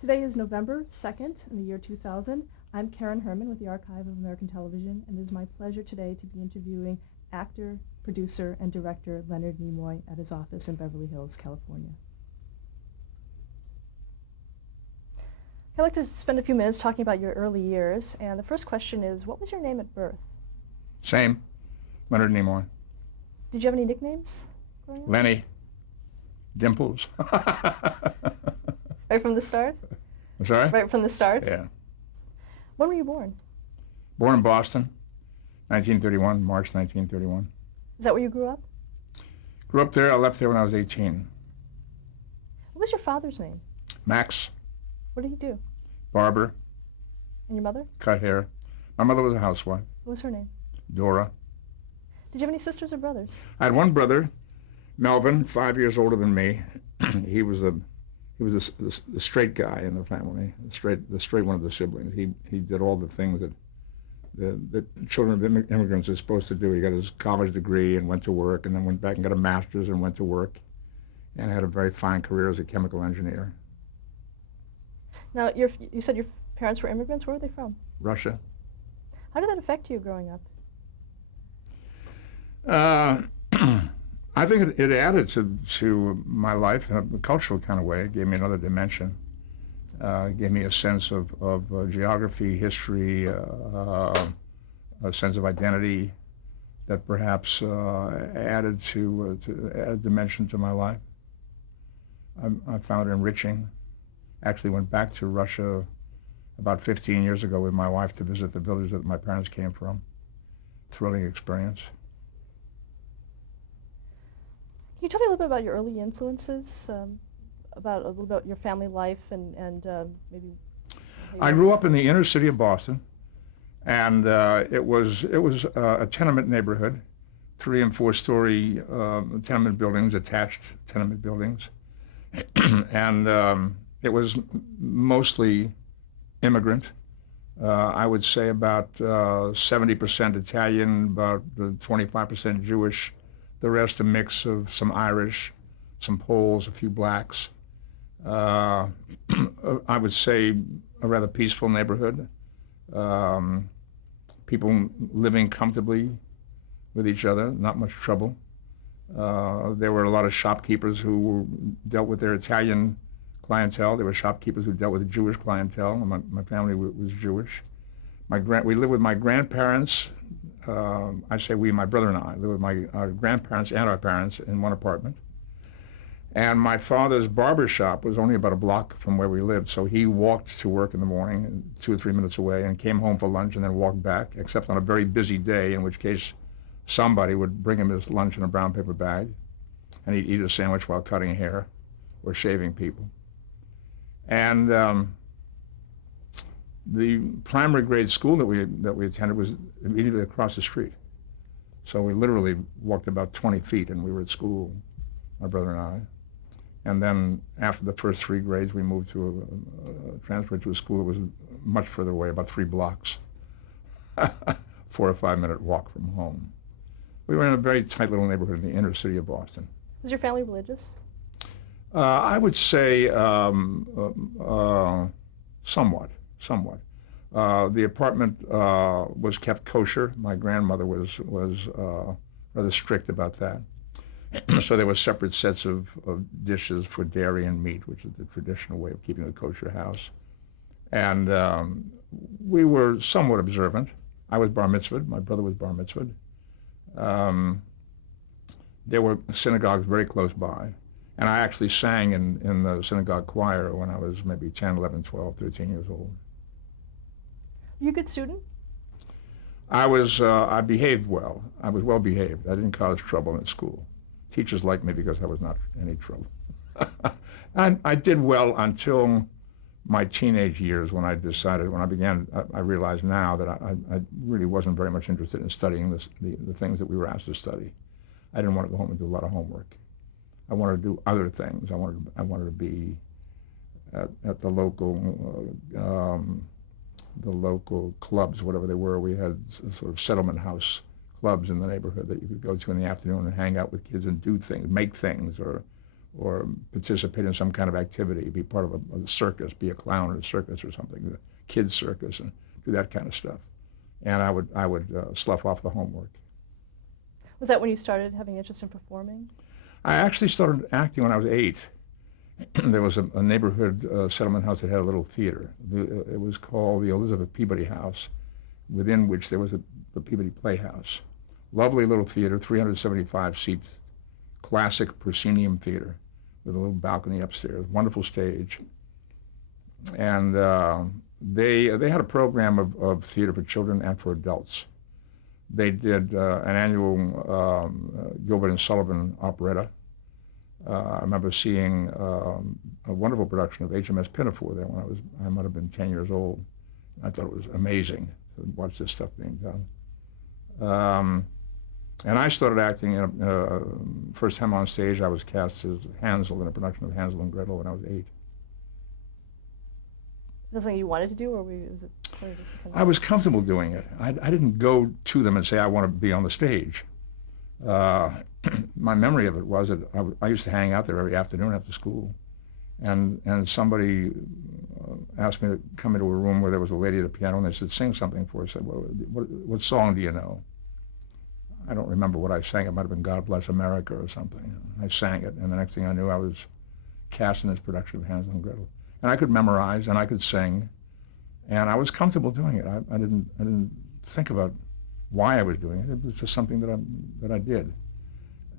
Today is November 2nd in the year 2000. I'm Karen Herman with the Archive of American Television, and it is my pleasure today to be interviewing actor, producer, and director Leonard Nimoy at his office in Beverly Hills, California. I'd like to spend a few minutes talking about your early years, and the first question is, what was your name at birth? Same, Leonard Nimoy. Did you have any nicknames growing up? Lenny, Dimples. Right from the start? I'm sorry? Right from the start? Yeah. When were you born? Born in Boston, 1931, March 1931. Is that where you grew up? Grew up there. I left there when I was 18. What was your father's name? Max, What did he do? barber, And your mother? cut hair. My mother was a housewife, What was her name? Dora. Did you have any sisters or brothers? I had one brother, Melvin, 5 years older than me. He was the straight guy in the family, the straight one of the siblings. He did all the things that children of immigrants are supposed to do. He got his college degree and went to work, and then went back and got a master's and went to work, and had a very fine career as a chemical engineer. Now, you said your parents were immigrants. Where were they from? Russia. How did that affect you growing up? I think it added to my life in a cultural kind of way. It gave me another dimension. It gave me a sense of geography, history, a sense of identity that perhaps added added dimension to my life. I found it enriching. Actually went back to Russia about 15 years ago with my wife to visit the village that my parents came from. Thrilling experience. Can you tell me a little bit about your early influences, about a little bit your family life and maybe? I grew up in the inner city of Boston, and it was a tenement neighborhood, 3- and 4-story tenement buildings, attached tenement buildings, and it was mostly immigrant. I would say about 70% Italian, about 25% Jewish. The rest a mix of some Irish, some Poles, a few blacks. I would say a rather peaceful neighborhood. People living comfortably with each other, not much trouble. There were a lot of shopkeepers who dealt with their Italian clientele. There were shopkeepers who dealt with the Jewish clientele. My family was Jewish. We lived with my grandparents. I say we, my brother and I, lived with our grandparents and our parents in one apartment. And my father's barber shop was only about a block from where we lived, so he walked to work in the morning, 2 or 3 minutes away, and came home for lunch and then walked back, except on a very busy day, in which case somebody would bring him his lunch in a brown paper bag, and he'd eat a sandwich while cutting hair or shaving people. And the primary grade school that we attended was immediately across the street. So we literally walked about 20 feet and we were at school, my brother and I. And then after the first 3 grades, we moved to transferred to a school that was much further away, about 3 blocks, 4 or 5 minute walk from home. We were in a very tight little neighborhood in the inner city of Boston. Was your family religious? I would say somewhat. The apartment was kept kosher. My grandmother was rather strict about that. So there were separate sets of dishes for dairy and meat, which is the traditional way of keeping a kosher house. And we were somewhat observant. I was bar mitzvahed. My brother was bar mitzvahed. There were synagogues very close by. And I actually sang in the synagogue choir when I was maybe 10, 11, 12, 13 years old. Were you a good student? I behaved well. I was well behaved. I didn't cause trouble in school. Teachers liked me because I was not any trouble. I did well until my teenage years when I realized now that I really wasn't very much interested in studying the things that we were asked to study. I didn't want to go home and do a lot of homework. I wanted to do other things. I wanted to be at the local clubs, whatever they were. We had sort of settlement house clubs in the neighborhood that you could go to in the afternoon and hang out with kids and do things, make things, or or participate in some kind of activity, be part of a circus, be a clown in a circus or something, the kids circus, and do that kind of stuff. And I would slough off the homework. Was that when you started having interest in performing? I actually started acting when I was 8. There was a neighborhood settlement house that had a little theater. It was called the Elizabeth Peabody House, within which there was the Peabody Playhouse. Lovely little theater, 375 seats, classic proscenium theater with a little balcony upstairs, wonderful stage. And they had a program of theater for children and for adults. They did an annual Gilbert and Sullivan operetta. I remember seeing a wonderful production of HMS Pinafore there when I might have been 10 years old. I thought it was amazing to watch this stuff being done. And I started acting, first time on stage I was cast as Hansel in a production of Hansel and Gretel when I was 8. Is that something you wanted to do, or was it something just kind of... I was comfortable doing it. I didn't go to them and say I want to be on the stage. My memory of it was that I used to hang out there every afternoon after school, and somebody asked me to come into a room where there was a lady at a piano, and they said, sing something for us. I said, well, what song do you know? I don't remember what I sang. It might have been God Bless America or something. I sang it, and the next thing I knew, I was cast in this production of Hansel and Gretel. And I could memorize, and I could sing, and I was comfortable doing it. I didn't think about why I was doing it. It was just something that I did.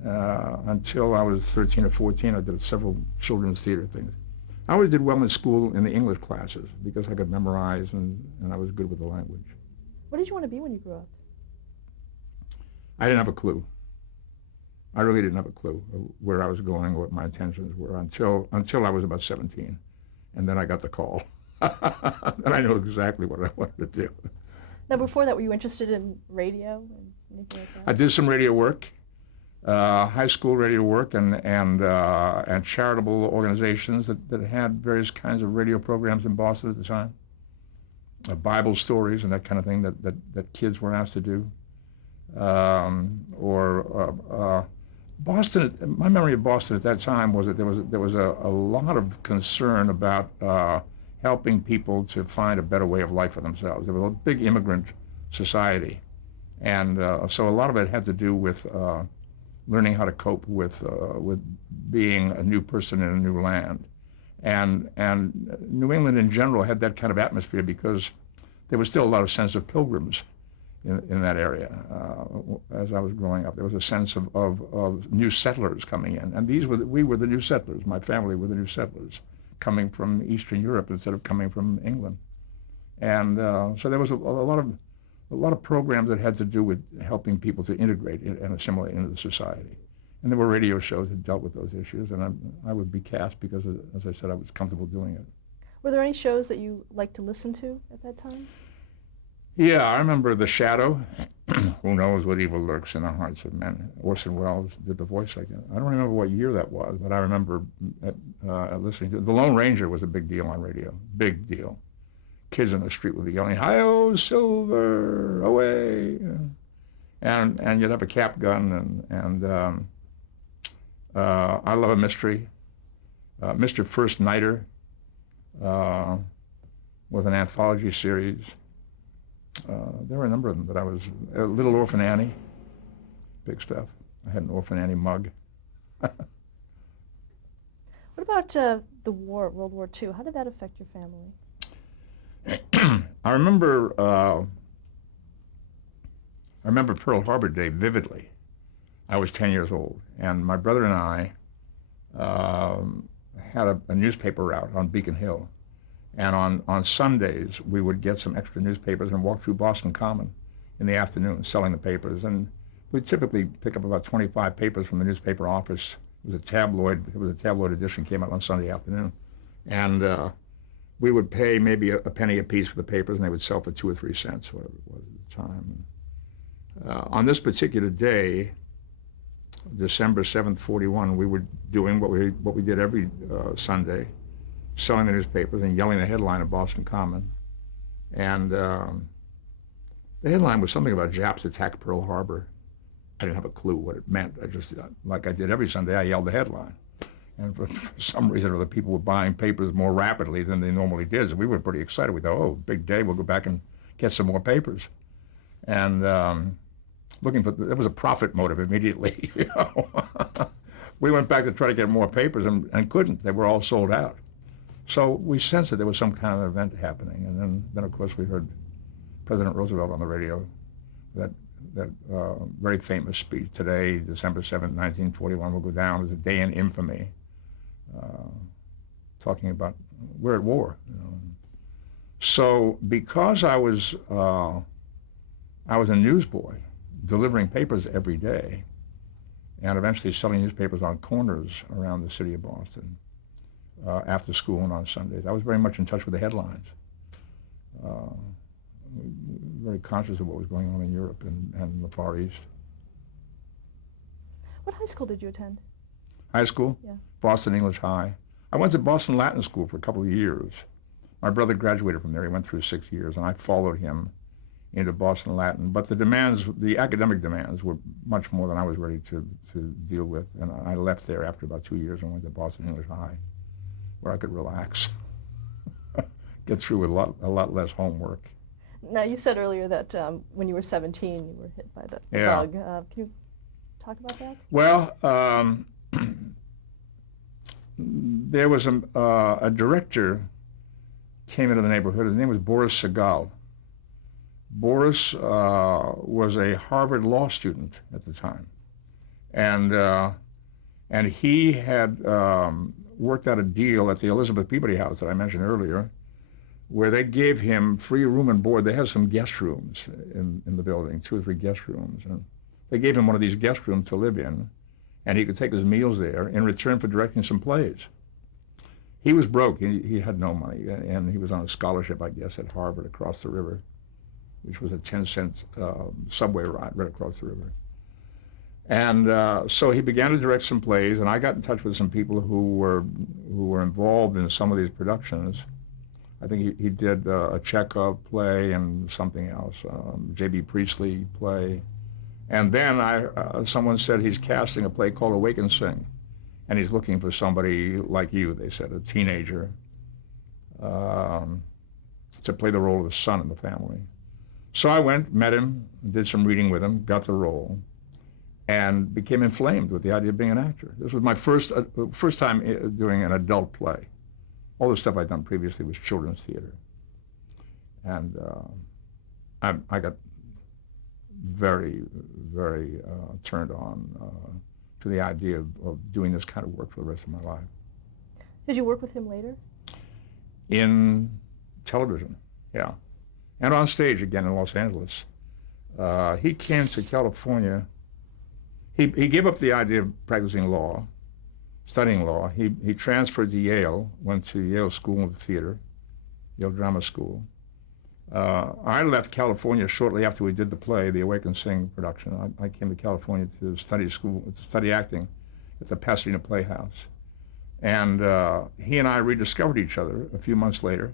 Until I was 13 or 14, I did several children's theater things. I always did well in school in the English classes because I could memorize and I was good with the language. What did you want to be when you grew up? I didn't have a clue. I really didn't have a clue of where I was going or what my intentions were until I was about 17. And then I got the call. And I knew exactly what I wanted to do. Now, before that, were you interested in radio and anything like that? I did some radio work, high school radio work, and charitable organizations that had various kinds of radio programs in Boston at the time. Bible stories and that kind of thing that kids were asked to do. Boston, my memory of Boston at that time was that there was a lot of concern about helping people to find a better way of life for themselves. There was a big immigrant society, and so a lot of it had to do with learning how to cope with being a new person in a new land, and New England in general had that kind of atmosphere because there was still a lot of sense of pilgrims in that area. As I was growing up, there was a sense of new settlers coming in, and we were the new settlers. My family were the new settlers coming from Eastern Europe instead of coming from England, and so there was a lot of programs that had to do with helping people to integrate and assimilate into the society, and there were radio shows that dealt with those issues, and I would be cast because, as I said, I was comfortable doing it. Were there any shows that you liked to listen to at that time? Yeah, I remember The Shadow. Who knows what evil lurks in the hearts of men? Orson Welles did the voice like that. I don't remember what year that was, but I remember listening to it. The Lone Ranger was a big deal on radio, big deal. Kids in the street would be yelling, "Hi-yo, Silver, away!" And you'd have a cap gun, and I Love a Mystery. Mr. First Nighter was an anthology series. There were a number of them, but I was Little Orphan Annie, big stuff. I had an Orphan Annie mug. What about the war, World War II? How did that affect your family? I remember Pearl Harbor Day vividly. I was 10 years old, and my brother and I had a newspaper route on Beacon Hill. And on Sundays, we would get some extra newspapers and walk through Boston Common in the afternoon selling the papers. And we'd typically pick up about 25 papers from the newspaper office. It was a tabloid edition, came out on Sunday afternoon. And we would pay maybe a penny a piece for the papers, and they would sell for 2 or 3 cents, whatever it was at the time. On this particular day, December 7th, 41, we were doing what we did every Sunday, selling the newspapers and yelling the headline of Boston Common. And the headline was something about Japs attack Pearl Harbor. I didn't have a clue what it meant. I just, like I did every Sunday, I yelled the headline. And for some reason or other, people were buying papers more rapidly than they normally did. So we were pretty excited. We thought, oh, big day, we'll go back and get some more papers. And there was a profit motive immediately. You know? We went back to try to get more papers and couldn't. They were all sold out. So we sensed that there was some kind of event happening. And then of course, we heard President Roosevelt on the radio, that very famous speech, today, December 7th, 1941, will go down as a day in infamy, talking about we're at war. You know. So because I was a newsboy, delivering papers every day, and eventually selling newspapers on corners around the city of Boston after school and on Sundays, I was very much in touch with the headlines. Very conscious of what was going on in Europe and the Far East. What high school did you attend? High school? Yeah. Boston English High. I went to Boston Latin School for a couple of years. My brother graduated from there. He went through 6 years, and I followed him into Boston Latin. But the academic demands were much more than I was ready to deal with. And I left there after about 2 years and went to Boston English High, where I could relax, get through with a lot less homework. Now, you said earlier that when you were 17, you were hit by the bug. Can you talk about that? Well, there was a director came into the neighborhood. His name was Boris Segal. Boris was a Harvard law student at the time, and he had worked out a deal at the Elizabeth Peabody House that I mentioned earlier, where they gave him free room and board. They had some guest rooms in the building, 2 or 3 guest rooms, and they gave him one of these guest rooms to live in, and he could take his meals there in return for directing some plays. He was broke. He had no money, and he was on a scholarship, I guess, at Harvard across the river, which was a 10-cent subway ride right across the river. And so he began to direct some plays, and I got in touch with some people who were involved in some of these productions. I think he did a Chekhov play and something else, J.B. Priestley play. And then someone said he's casting a play called Awake and Sing, and he's looking for somebody like you, they said, a teenager, to play the role of the son in the family. So I went, met him, did some reading with him, got the role, and became inflamed with the idea of being an actor. This was my first time doing an adult play. All the stuff I'd done previously was children's theater. And I got very, very turned on to the idea of doing this kind of work for the rest of my life. Did you work with him later? In television, yeah. And on stage again in Los Angeles. He came to California. He gave up the idea of practicing law, studying law. He transferred to Yale, went to Yale School of Theater, Yale Drama School. I left California shortly after we did the play, the Awake and Sing production. I came to California to study acting at the Pasadena Playhouse. And he and I rediscovered each other a few months later.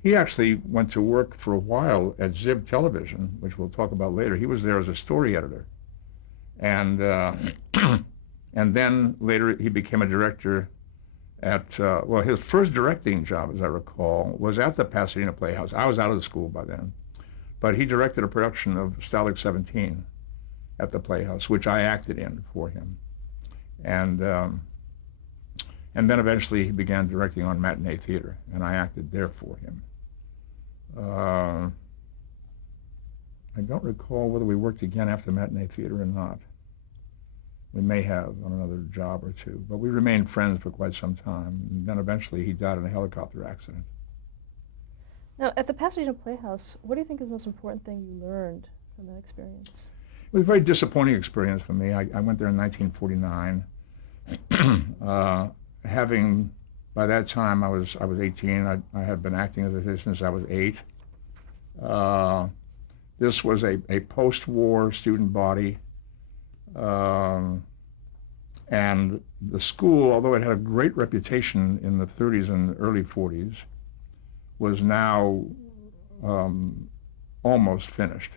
He actually went to work for a while at Zib Television, which we'll talk about later. He was there as a story editor. And and then later he became a director at, his first directing job, as I recall, was at the Pasadena Playhouse. I was out of the school by then. But he directed a production of Stalag 17 at the Playhouse, which I acted in for him. And then eventually he began directing on matinee theater, and I acted there for him. I don't recall whether we worked again after matinee theater or not. We may have on another job or two, but we remained friends for quite some time. And then eventually he died in a helicopter accident. Now, at the Pasadena Playhouse, what do you think is the most important thing you learned from that experience? It was a very disappointing experience for me. I went there in 1949. Having, by that time, I was 18. I had been acting as a theater since I was 8. This was a post-war student body. And the school, although it had a great reputation in the 30s and early 40s, was now almost finished.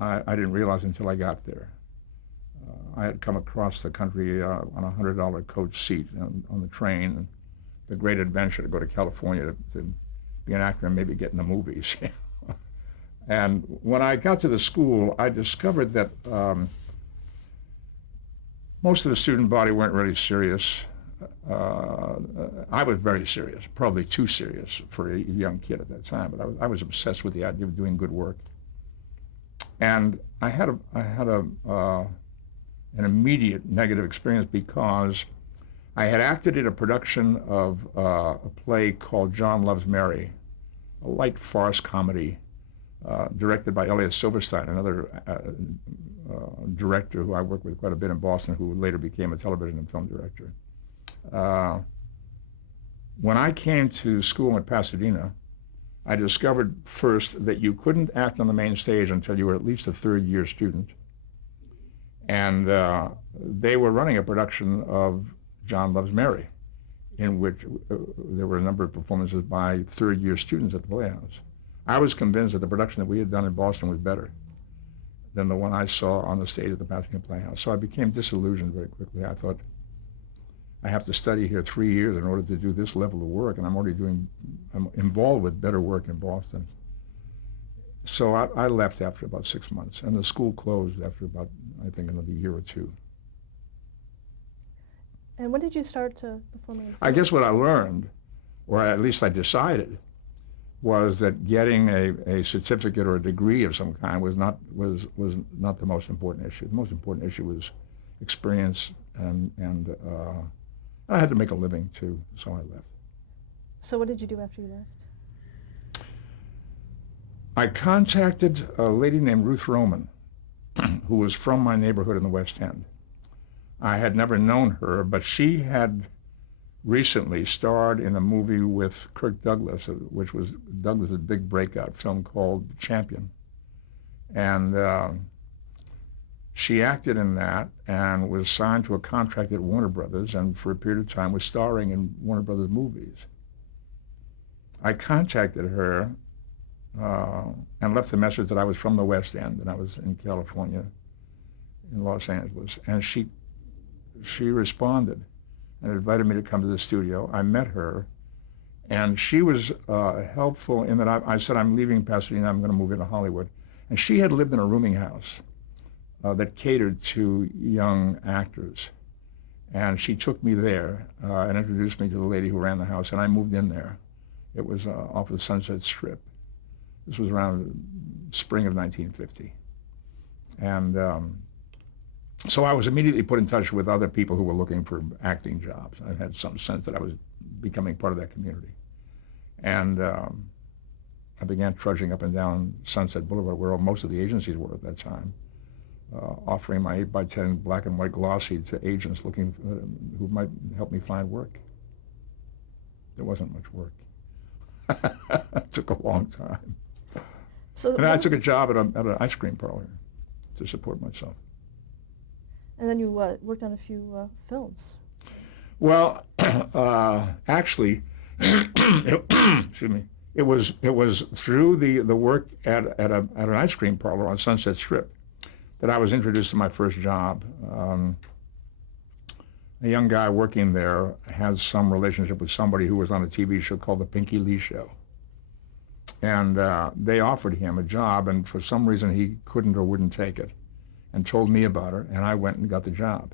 I didn't realize until I got there. I had come across the country on a $100 coach seat on the train, and the great adventure to go to California to be an actor and maybe get in the movies. And when I got to the school, I discovered that most of the student body weren't really serious. I was very serious, probably too serious for a young kid at that time, but I was obsessed with the idea of doing good work. And I had an immediate negative experience because I had acted in a production of a play called John Loves Mary, a light farce comedy directed by Elliot Silverstein, another director who I worked with quite a bit in Boston, who later became a television and film director. When I came to school in Pasadena, I discovered first that you couldn't act on the main stage until you were at least a third-year student. And they were running a production of John Loves Mary, in which there were a number of performances by third-year students at the Playhouse. I was convinced that the production that we had done in Boston was better than the one I saw on the stage at the Pasadena Playhouse. So I became disillusioned very quickly. I thought, I have to study here 3 years in order to do this level of work, and I'm involved with better work in Boston. So I left after about 6 months, and the school closed after about, I think, another year or two. And when did you start to perform? I guess what I learned, or at least I decided, was that getting a certificate or a degree of some kind was not the most important issue. The most important issue was experience, and I had to make a living too, so I left. So what did you do after you left? I contacted a lady named Ruth Roman, who was from my neighborhood in the West End. I had never known her, but she had recently starred in a movie with Kirk Douglas, which was Douglas's big breakout film called The Champion. And she acted in that and was signed to a contract at Warner Brothers, and for a period of time was starring in Warner Brothers movies. I contacted her and left the message that I was from the West End and I was in California, in Los Angeles, and she responded and invited me to come to the studio. I met her, and she was helpful in that I said, I'm leaving Pasadena, I'm going to move into Hollywood. And she had lived in a rooming house that catered to young actors. And she took me there and introduced me to the lady who ran the house, and I moved in there. It was off of the Sunset Strip. This was around spring of 1950. And so I was immediately put in touch with other people who were looking for acting jobs. I had some sense that I was becoming part of that community. And I began trudging up and down Sunset Boulevard, where most of the agencies were at that time, offering my 8x10 black and white glossy to agents looking who might help me find work. There wasn't much work. It took a long time. So and I took a job at an ice cream parlor to support myself. And then you worked on a few films. Well, actually, excuse me. It was through the work at an ice cream parlor on Sunset Strip that I was introduced to my first job. A young guy working there had some relationship with somebody who was on a TV show called The Pinky Lee Show. And they offered him a job, and for some reason he couldn't or wouldn't take it, and told me about it, and I went and got the job.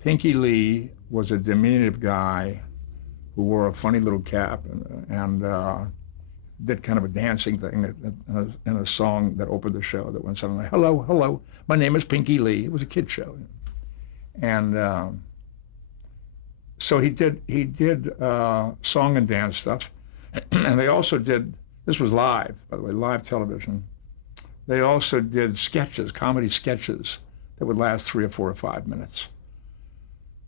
Pinky Lee was a diminutive guy who wore a funny little cap and did kind of a dancing thing in a song that opened the show that went something like, hello, hello, my name is Pinky Lee. It was a kid show. And so he did song and dance stuff. And they also did, this was live, by the way, live television. They also did sketches, comedy sketches that would last 3 or 4 or 5 minutes.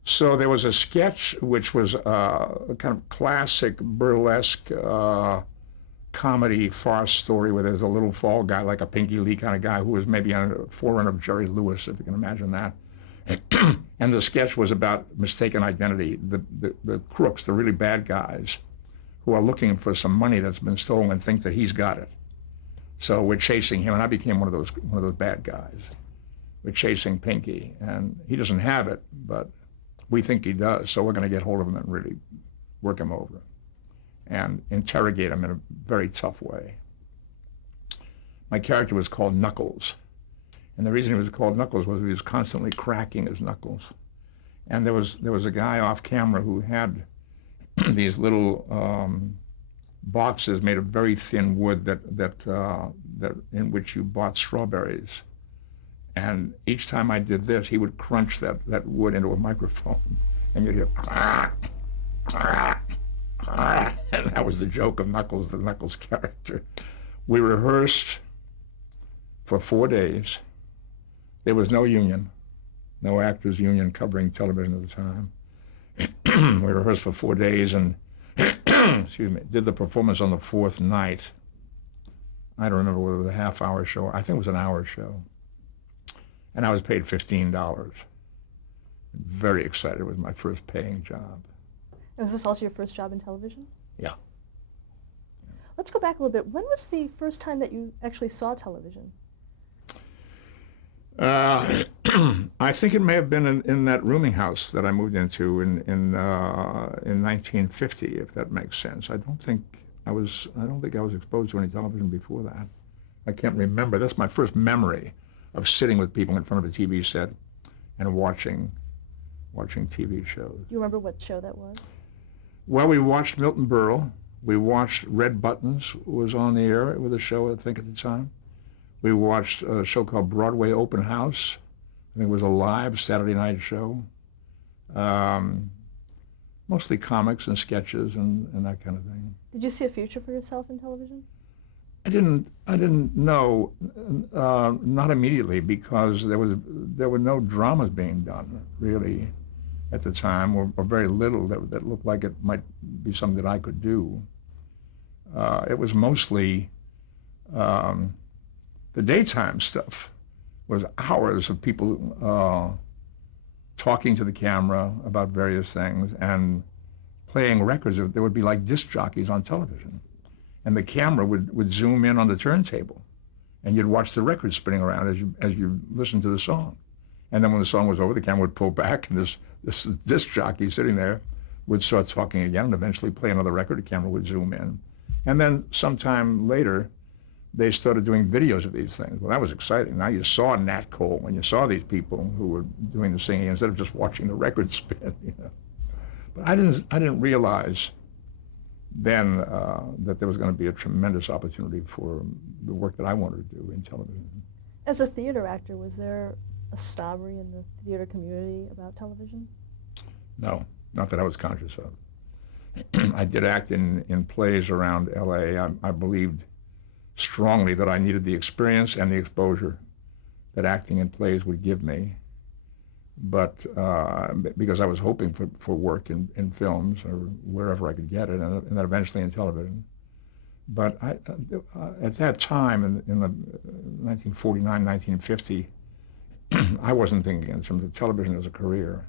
So there was a sketch which was a kind of classic burlesque comedy farce story where there's a little fall guy, like a Pinky Lee kind of guy, who was maybe on a forerunner of Jerry Lewis, if you can imagine that. And the sketch was about mistaken identity. The crooks, the really bad guys, who are looking for some money that's been stolen and think that he's got it. So we're chasing him, and I became one of those bad guys. We're chasing Pinky, and he doesn't have it, but we think he does, so we're going to get hold of him and really work him over and interrogate him in a very tough way. My character was called Knuckles, and the reason he was called Knuckles was he was constantly cracking his knuckles. And there was a guy off camera who had these little boxes made of very thin wood that in which you bought strawberries. And each time I did this, he would crunch that wood into a microphone, and you'd hear crack, crack, crack. And that was the joke of Knuckles, the Knuckles character. We rehearsed for 4 days. There was no union, no actors union covering television at the time. We rehearsed for 4 days and excuse me, did the performance on the fourth night. I don't remember whether it was a half-hour show. I think it was an hour show. And I was paid $15. Very excited. It was my first paying job. And was this also your first job in television? Yeah. Let's go back a little bit. When was the first time that you actually saw television? I think it may have been in that rooming house that I moved into in 1950, if that makes sense. I don't think I was exposed to any television before that. I can't remember. That's my first memory of sitting with people in front of a TV set and watching TV shows. Do you remember what show that was? Well, we watched Milton Berle. We watched Red Buttons was on the air with a show, I think, at the time. We watched a show called Broadway Open House. I think it was a live Saturday night show. Mostly comics and sketches and that kind of thing. Did you see a future for yourself in television? I didn't know, not immediately, because there were no dramas being done really at the time, or very little that looked like it might be something that I could do. It was mostly the daytime stuff was hours of people talking to the camera about various things and playing records. There would be like disc jockeys on television, and the camera would zoom in on the turntable, and you'd watch the record spinning around as you listened to the song. And then when the song was over, the camera would pull back, and this disc jockey sitting there would start talking again, and eventually play another record. The camera would zoom in. And then sometime later, they started doing videos of these things. Well, that was exciting. Now you saw Nat Cole, and you saw these people who were doing the singing instead of just watching the record spin. But I didn't realize then that there was going to be a tremendous opportunity for the work that I wanted to do in television. As a theater actor, was there a snobbery in the theater community about television? No, not that I was conscious of. I did act in plays around L.A. I believed strongly that I needed the experience and the exposure that acting in plays would give me. But because I was hoping for work in films or wherever I could get it, and then eventually in television. But at that time, in the 1949, 1950, I wasn't thinking in terms of television as a career.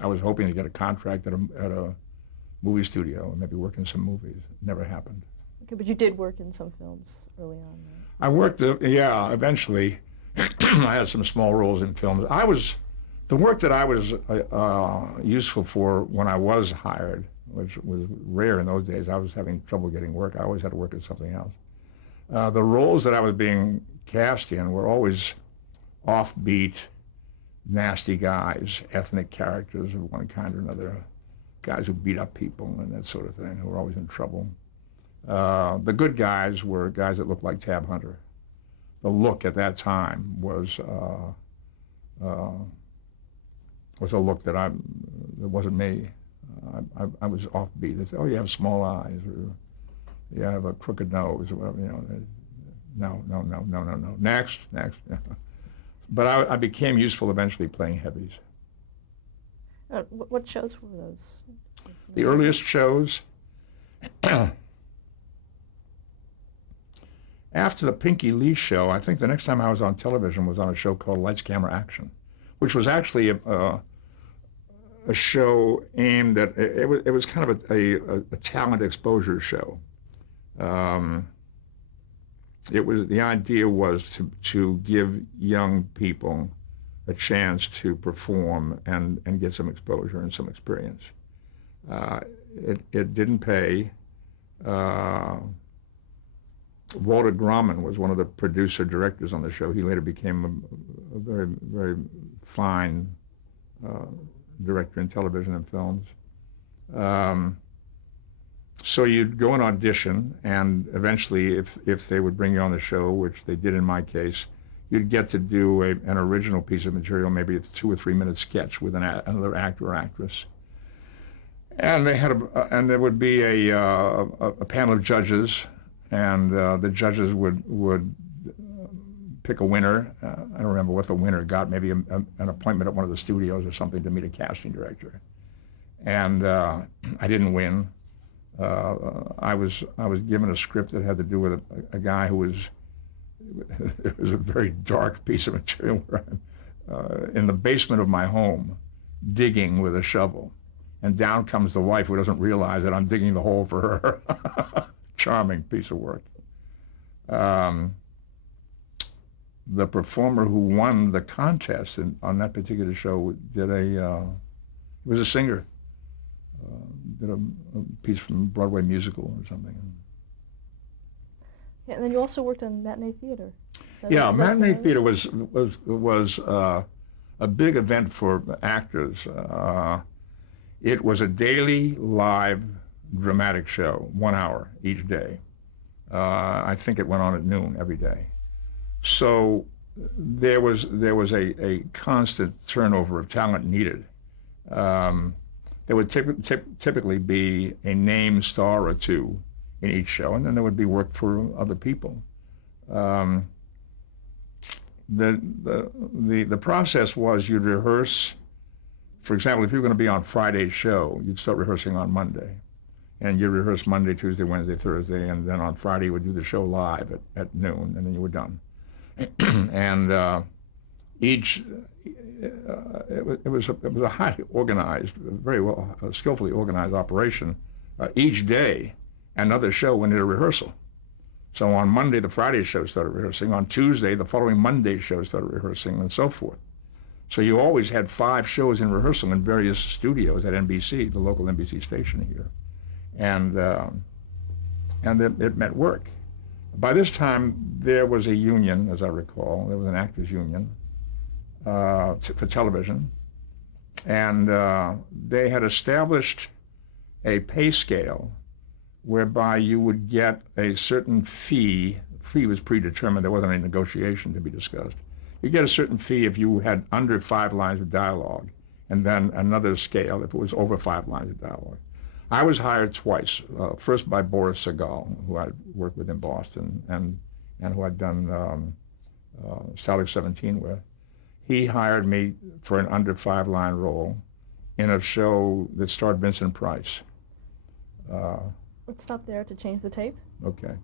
I was hoping to get a contract at a movie studio and maybe work in some movies. It never happened. Okay, but you did work in some films early on, right? I worked, eventually. I had some small roles in films. The work that I was useful for when I was hired, which was rare in those days. I was having trouble getting work. I always had to work at something else. The roles that I was being cast in were always offbeat, nasty guys, ethnic characters of one kind or another, guys who beat up people and that sort of thing, who were always in trouble. The good guys were guys that looked like Tab Hunter. The look at that time was a look that wasn't me. I was offbeat. They said, "Oh, you have small eyes, or you have a crooked nose, or whatever." No. Next. But I became useful eventually playing heavies. What shows were those? The earliest shows, after the Pinky Lee show, I think the next time I was on television was on a show called Lights, Camera, Action, which was actually a show aimed at, it was kind of a talent exposure show. The idea was to give young people a chance to perform and get some exposure and some experience. It didn't pay. Walter Grauman was one of the producer directors on the show. He later became a very, very fine director in television and films. So you'd go and audition, and eventually, if they would bring you on the show, which they did in my case, you'd get to do an original piece of material, maybe a 2 or 3 minute sketch with another actor or actress. And there would be a panel of judges, and the judges would pick a winner. I don't remember what the winner got, maybe an appointment at one of the studios or something to meet a casting director. And I didn't win. I was given a script that had to do with a guy who was, it was a very dark piece of material where I'm in the basement of my home digging with a shovel. And down comes the wife who doesn't realize that I'm digging the hole for her. Charming piece of work. The performer who won the contest on that particular show he was a singer. Did a piece from a Broadway musical or something. Yeah, and then you also worked on matinee theater. Yeah, matinee theater was a big event for actors. It was a daily live dramatic show, 1 hour each day. I think it went on at noon every day. So there was a constant turnover of talent needed. There would typically be a named star or two in each show, and then there would be work for other people. The process was you'd rehearse. For example, if you were going to be on Friday's show, you'd start rehearsing on Monday. And you'd rehearse Monday, Tuesday, Wednesday, Thursday, and then on Friday you would do the show live at noon, and then you were done. And it was a highly organized, very well, skillfully organized operation. Each day, another show went into rehearsal. So on Monday, the Friday show started rehearsing. On Tuesday, the following Monday show started rehearsing, and so forth. So you always had 5 shows in rehearsal in various studios at NBC, the local NBC station here. And it meant work. By this time, there was a union, as I recall. There was an actors' union for television. And they had established a pay scale whereby you would get a certain fee. The fee was predetermined. There wasn't any negotiation to be discussed. You get a certain fee if you had under 5 lines of dialogue, and then another scale if it was over 5 lines of dialogue. I was hired twice, first by Boris Segal, who I'd worked with in Boston, and who I'd done Stalag 17 with. He hired me for an under 5 line role in a show that starred Vincent Price. Let's stop there to change the tape. Okay.